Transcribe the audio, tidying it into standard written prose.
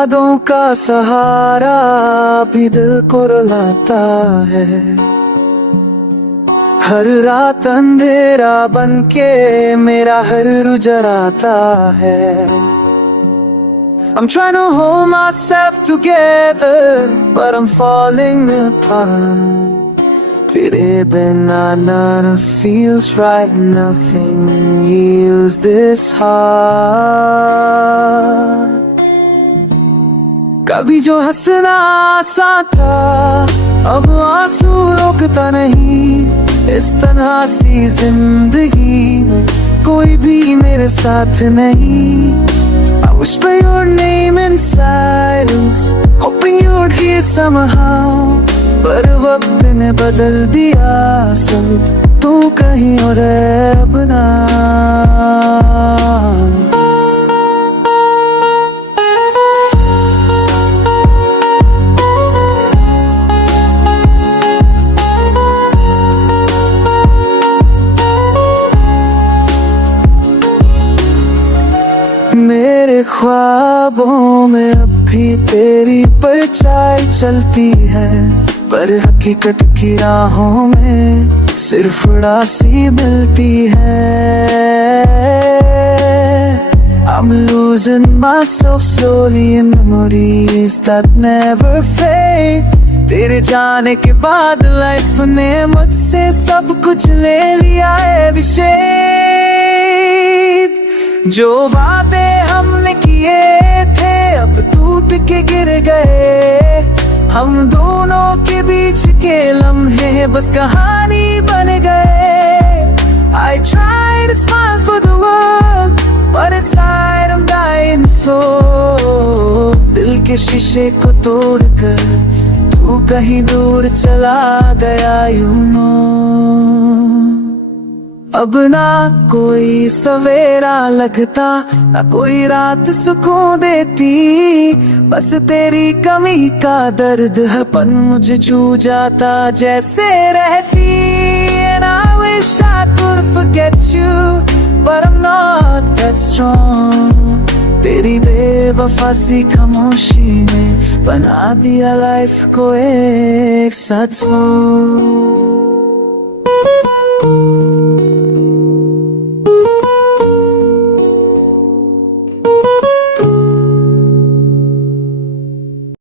यादों का सहारा भी दिल को रुलाता है। हर रात अंधेरा बनके मेरा हर रुजराता है। I'm trying to hold myself together, but I'm falling apart. तेरे बिना none feels right, nothing heals this heart. कभी जो हंसना आसान था, अब आंसू रोकता नहीं। इस तन्हा सी जिंदगी में कोई भी मेरे साथ नहीं। I whisper your name in silence, hoping you'd hear somehow. पर वक्त ने बदल दिया सब, तू कहीं और है अब ना। मेरे ख्वाबों में अब भी तेरी परछाई चलती है, पर हकीकत की राहों में सिर्फ उदासी मिलती है। I'm losing myself slowly in memories that never fade. तेरे जाने के बाद लाइफ ने मुझसे सब कुछ ले लिया है विशेष। जो बातें हमने किए थे अब टूट के गिर गए। हम दोनों के बीच के लम्हे बस कहानी बन गए। I try to smile for the world, but inside I'm dying so. दिल के शीशे को तोड़कर तू कहीं दूर चला गया, you know. अब ना कोई सवेरा लगता, ना कोई रात सुकून देती। बस तेरी कमी का दर्द हर पल मुझे छू जाता जैसे रहती। And I wish I could forget you, but I'm not that strong. तेरी बेवफा सी खामोशी ने बना दिया लाइफ को एक सच सॉन्ग।